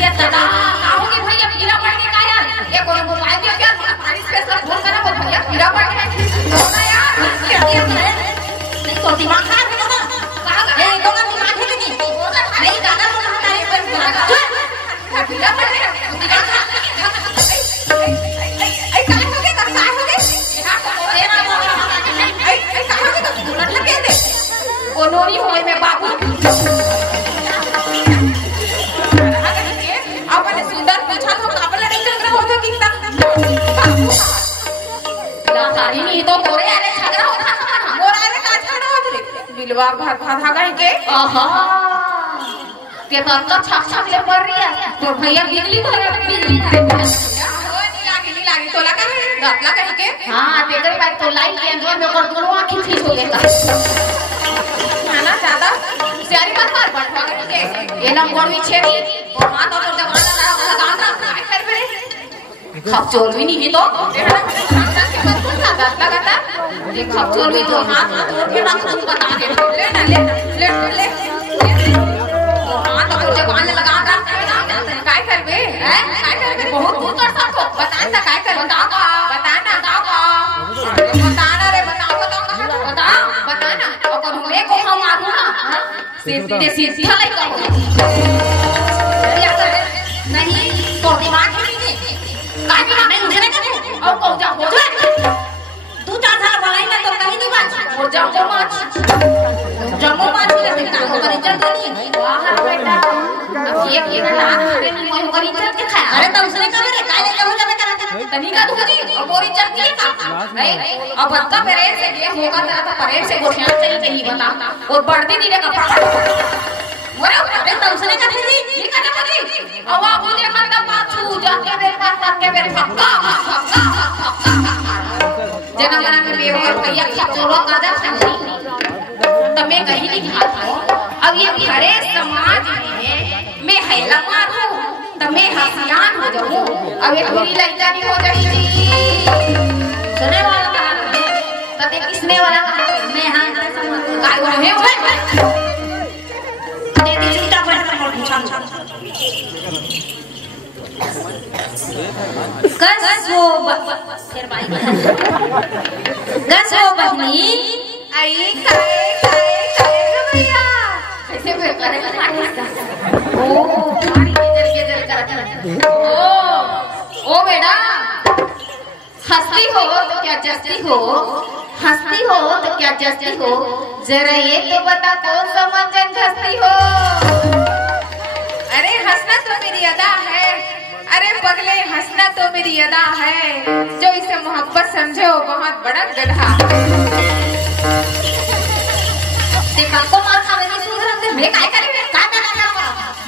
ये दादा आओगे भैया गिरा पड़ के का यार ये कोई मोबाइल में क्या पानी से सब फोन करा वो भैया गिरा पड़ के ना यार नहीं तो दिमाग खराब है ना कहां ए तो का दिमाग है कि नहीं गाना बोलना तारीफ कर गिरा पड़ के दिमाग ऐ कहां हो गए कहां हो गए यहां तो तेरा ऐ कहां हो गए उलट लगे दे वो नोरी होए में बाबू आपने सुंदर पूछा तो आपने नहीं चल रहा हो तो कितना लासारी नहीं तो तोरे आरे झगड़ा होता मोर आरे का झगड़ा होत रे बिलवा भाग भागा के आहा के तो अंदर छाप छाप ले पड़ रही है तो भैया बिजली भरे बिजली भरे ओ नी लागी तो लगा गतला कहीं के हां तेरे बात तो लाई के अंदर में कर दोनों आंखें फीट हो लेता है ना दादा सारी बात मार बैठवा के ये ना गोड़ी छेड़ी और हाथ और जमाना लगा काय कर बे खप चोर भी नहीं तो लगाता ये खप चोर भी तो हाथ और के नाम कुछ बता दे ले ना ले और हाथ और जमाना लगा काय कर बे हैं काय कर बे बहुत दूर कर सकतो बताना काय कर बताना रे बताना और कौन ले को हम मारू ना सीधे सीधा लाई कहो नहीं तो दिमाग है नहीं काय नहीं उठे ना और को जा हो जा तू चार साल बनाई ना तो कहीं नहीं बात हो जा हो मत जम्मू बात ही करते ना हो करी चल नहीं वाह बेटा अब ये ना अरे मैं वो करी चल के खाया अरे तो उसने कहा रे काय ले हो जावे करा तनी का दूधी और बोरी चल के नहीं अब बच्चा परेड से ये होगा तेरा तो परेड से गोठियां चाहिए कहीं बता और बढ़ती नीले कपड़ा अरे तो उसने कहा थी ये करना पड़ी अब आप मुझे मतलब बात छू जाके मेरे पास करके मेरे फक्का जना मना में बेवर भैया खचोरो काजा संगी तो मैं कहीं नहीं खाता अब ये हरे समाज में है लमार हूं तो मैं हसियान हो जाऊं अब ये पूरी लइका नहीं हो जाई जी सुने वाला कहा तते किसने वाला मैं हां काय हो है दे दी चिंता पर पूछा कसो फिर भाई कसो बहनी आई खाए भैया कैसे फिर करे ओ गाड़ी के जल ओ बेटा हंसती हो तो क्या जस्ती हो हंसती हो तो क्या जस्ती हो जरा ये तो बता कौन सा मंजन जस्ती हो अरे हंसना तो मेरी अदा है अरे पगले, हंसना तो मेरी अदा है, जो इसे मोहब्बत समझे वो बहुत बड़ा गधा। देखा को मार खावे की सुधर दे मैं काय करे काय ना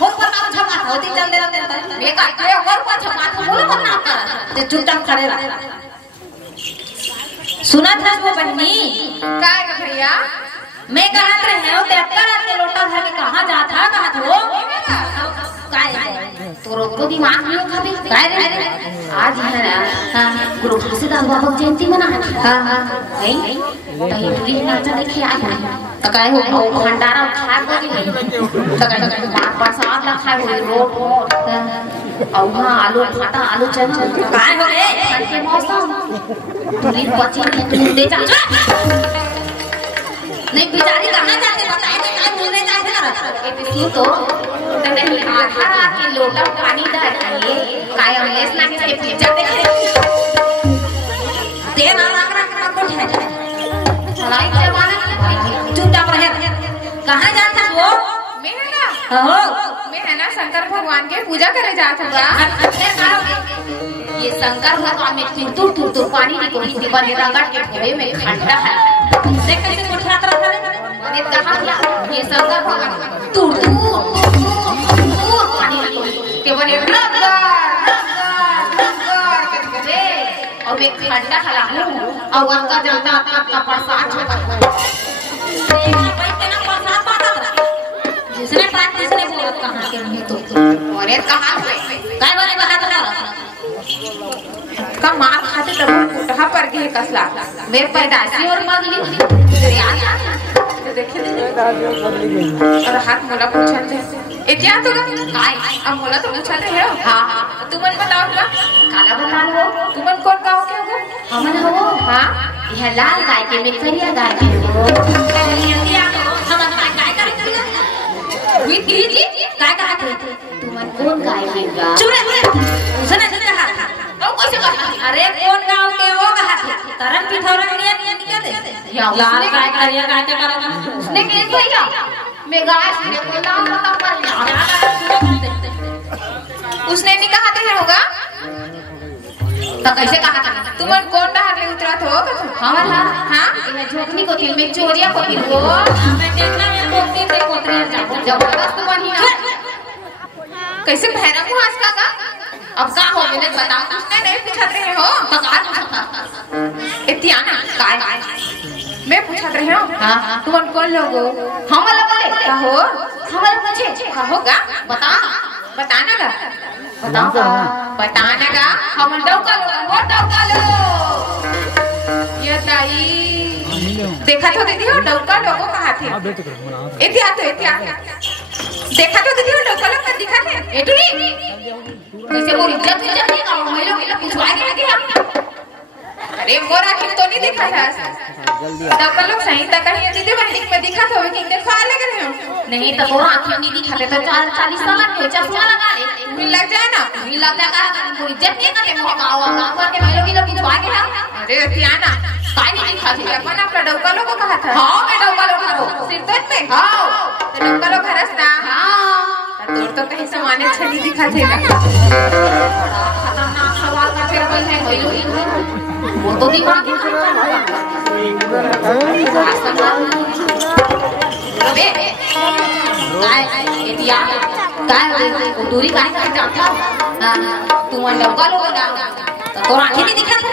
वो पर काम झपा होती चल दे रहते मैं काय करे और को झपा तो बोलो मत कर ते चुपचाप खड़े रह। सुना था वो बन्नी काय रे भैया? मैं कहत रहे हो ट्रैक्टर के लोटा धर के कहां जाता कहत हो काय तोरो को दिमाग में खाबी काय रे आज है ना। हां गुरु तुलसीदास बाबा जयंती मना। हां हां नहीं कहीं पूरी नाचा देखे आ तो काय हो भंडारा खा गई तो काय प्रसाद ला खाए हो रोट और हां आलू फाटा आलू चना काय हो रे के मौसम तुरी बची नहीं दे जा नहीं बेचारी कहां जाते बताए तो काय बोलने जाते ना ये तो नहीं आधा के लोटा पानी डाल के काय अमलेस ना के पिक्चर देखे दे ना लाग रहा को है लड़ाई जमाना चुपचाप रहे कहां जाता वो मैं है ना। हो मैं है ना शंकर भगवान के पूजा करे जात हूँ। ये शंकर भगवान में तुर पानी निकली थी बने रगड़ के धोए में खंडा है देख कैसे उठात रहा मैंने कहा ये शंकर भगवान तुर पानी निकली के बने रगड़ के धोए और मैं खंडा खला और उनका जलता आपका प्रसाद होता जिसने बात किसने बोला कहां के नहीं तो और ये कहां काय बोले बात ना का मार खाते तब उठा पर के कसला मेरे पैदाशी और मांगली तेरे आ देखे और हाथ मोला पूछते इतिया तो काय अब मोला तो पूछते है। हां तुम मन बताओ का काला बता लो तुम मन कौन गांव के हो? हमन हो हां यह लाल गाय के में करिया गाय के हो करिया हम काय करे हुई थी जी काय कहा थे तुमन कौन गाय के गा चुरे उसने नहीं कहा तो कैसे कहा अरे कौन गांव के हो कहा थे तरन पिठौरा निया निया दे या लाल गाय करिया गाय के करा उसने के भैया मैं गाय से कोई नाम बता पर उसने नहीं कहा थे होगा तो कैसे कहा था तुम कौन डहार ले उतरा थे? हमारा हां ये झोकनी को तिल में चोरिया को तिल वो मैं देखना में कोती से कोतरे जाऊं जबरदस्त बनी ना कैसे भैरव हुआ इसका का? अब का हो मैंने बताओ उसने नहीं पूछत रहे हो बता इतियाना काय मैं पूछत रहे हो। हां तुम कौन लोग हो? हम लोग बोले कहो हमारे पूछे कहोगा बता बताना का बताओ बताना का हम डौका लोग वो डौका लो ये ताई देखा तो दीदी हो डौका लोगो कहा थे इतिया तो इतिया देखा तो दीदी हो डौका लोग का दिखा थे एटुनी कैसे मोर इज्जत नहीं का हम लोग के पूछवा के लगे हम अरे मोर आखिर तो नहीं देखा था डौका लोग सही तक कहीं दीदी बहनी में दिखा था कि देखा लग रहे हो नहीं तो तोरा आंखें नहीं दिखाते तो 40 साल के चश्मा लगा ले मिल लग जाए ना मिल लग जाएगा कोई इज्जत नहीं करते मोहगावा गांव पर के भाई लोग पूछवा के हम अरे इतियाना काय नहीं दिखा थे अपन अपना डौका लोगो कहा था। हां मैं डौका लोग करो सिरतोत में हां तो डौका लोग हरस ना हां तोर तो कहीं सामान्य छली दिखा थे खतरनाक सवाल का फिर कोई है कोई लोग वो तो दिमाग अबे काय एतिया काय दूरी काय कर जाता तू मन डौका लोग ना तो तोरा आंखें नहीं दिखा था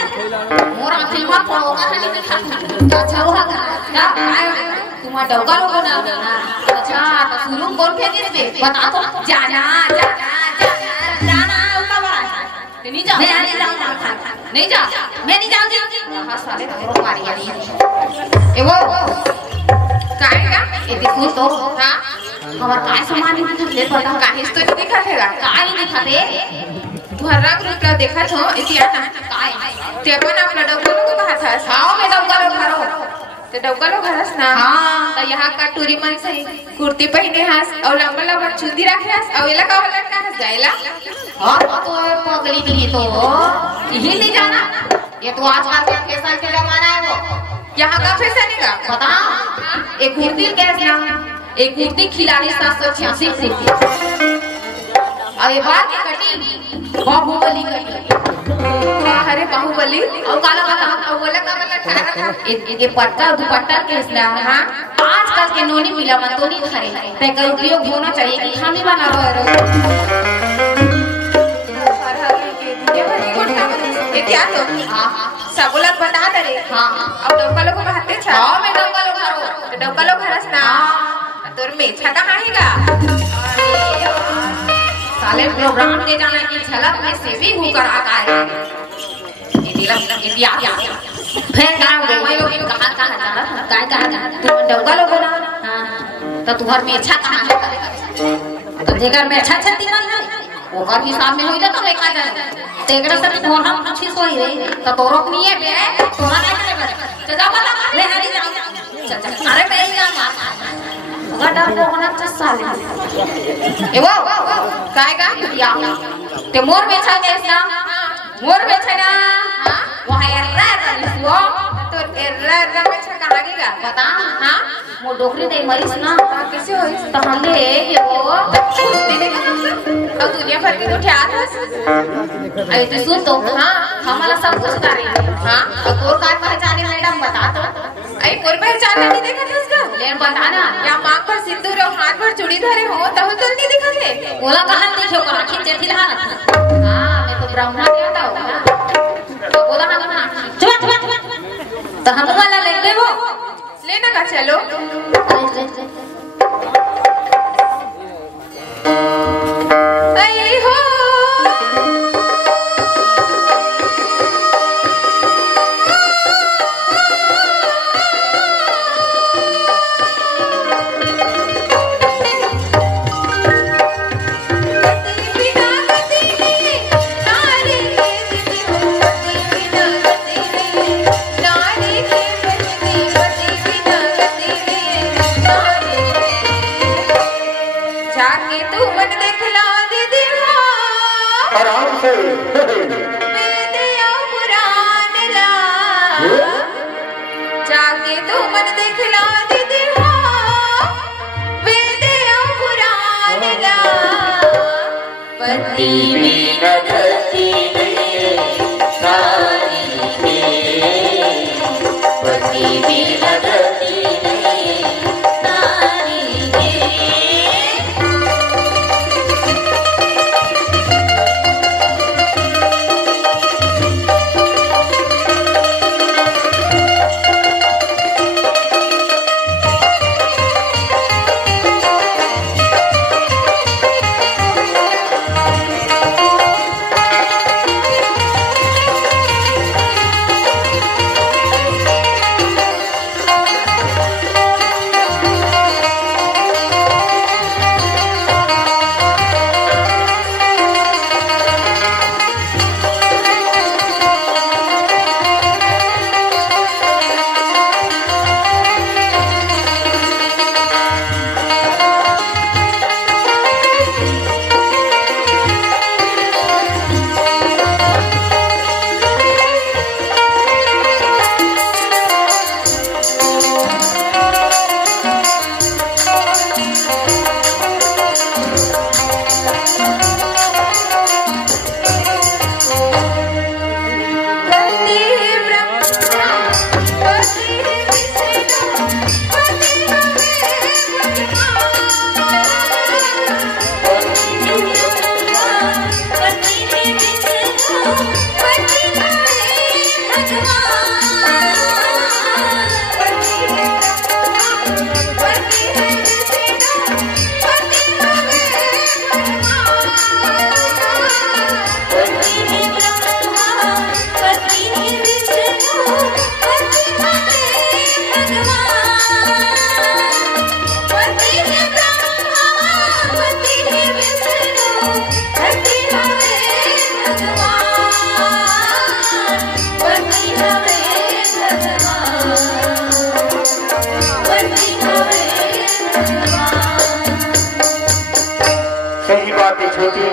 मोर आंखें मत होगा नहीं दिखा अच्छा हुआ क्या तुम डौका लोग ना अच्छा तो शुरू कौन थे जिसपे बता तो जाना जाना जाना जाना उका बड़ा नहीं जा मैं नहीं जाऊंगा नहीं जा मैं नहीं जाऊंगी हां साले तेरे मारी वाली ए वो काहेगा ए देखो तो हां हमार काय सामान नहीं दिखते पता काहे तो नहीं दिखा थे काय नहीं दिखते तू हर ग्रुप का देखा था इतियाना काय ते अपन अपना डौका लोगो कहा था। हां मैं डौका लोग करो तो डौका लोग हरस ना हां तो यहाँ का टूरी मन से कुर्ती पहने हस और लंबा लंबा चुंदी रखे हस और एला का लटका हस जाएला हां तो पगली नहीं तो यही नहीं जाना ये तो आजकल के फैशन के जमाना है वो यहाँ का फैशन है का बता एक कुर्ती कैसे ना एक कुर्ती खिलाड़ी 786 कुर्ती और ये बाल की कटिंग बाहुबली अरे बाहुबली और काला बता और बोला का मतलब ये पट्टा दुपट्टा केसला हां आजकल के नोनी मिला मत तो नहीं खरे ते का उपयोग होना चाहिए कि खाने बना रहो ये क्या तो हां सबुलत बता दे हां अब डोका लोग कहते छ हां मैं डोका लोग करो डोका लोग खरस ना तोर मेछा कहां हैगा अरे साले प्रोग्राम दे जाना की झलक में से भी होकर आता है ये दिला ये फिर गांव गए मैं लोग कहां जाना काय कहां तू डोका लोग ना हां तो तुहर मेछा कहां है तो जेकर मेछा छती मन है ओकर हिसाब में होइला तो लेका जाए तेगड़ा से तोर हम पूछी सोई रे तो तोरो नहीं है बे तोरा काय करे चल जा बता ले हरी जा चल अरे बे जा गडा कोना साले ए वो काय का या ते मोर बेचा देस ना मोर बेचा ना वो है एर्रा वो तो एर्रा बेचा कहां गएगा बता हां वो डोकरी दे मरीस ना कैसे होई तो हमने ये वो अब दुनिया भर के तो ठात अरे तू सुन तो हां हमारा सब कुछ कर रही है हां और तोर काय पहचाने मैडम बता तो अरे कोई पहचान नहीं देखा था उसका ले बताना या मांग पर सिंदूर और हाथ पर चूड़ी धरे हो तब तो नहीं दिखा थे बोला कहां देखो कर आखिर जेठी रहा ना हां मैं तो ब्राह्मण नहीं होता हूं ना तो बोला हां चुप तो हम वाला ले ले वो लेना का चलो आई हो आराम से जाके तू मन देखला दीदी हो वेदया पुराण ला पति बिना गति नहीं सारी में पति बिना गति नहीं सारी में छोटी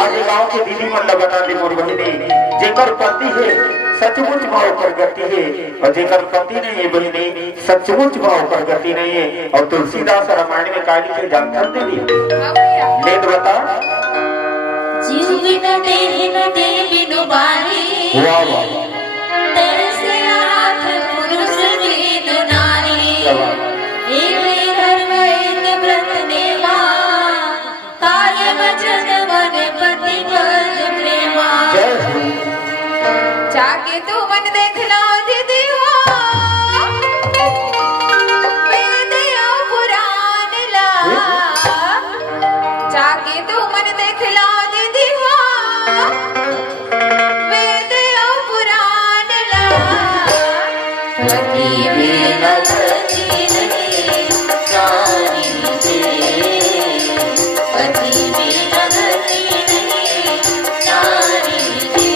आज गांव के दीदी मन ला बता दे मोर बहिनी जेकर पति है सचमुच भाव कर गति है और जेकर पति नहीं है बहिनी सचमुच भाव कर गति नहीं है। और तुलसीदास रामायण में काली के जानकर दे दी ले बता जीव बिन देह न दे बिनु बारी वाह वाह तरसे आँख पुरुष दीन नारी एक धर्म एक व्रत नेमा काय वचन मन पति पद प्रेमा जाके तू मन देखना दीदी हो वेद या पुराण ला जाके तू मन देखना दीदी हो वेद या पुराण ला पति बिन गति नहीं नारी से पति बिन गति नहीं नारी से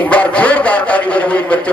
एक बार जोरदार ताली बजाइए बच्चों।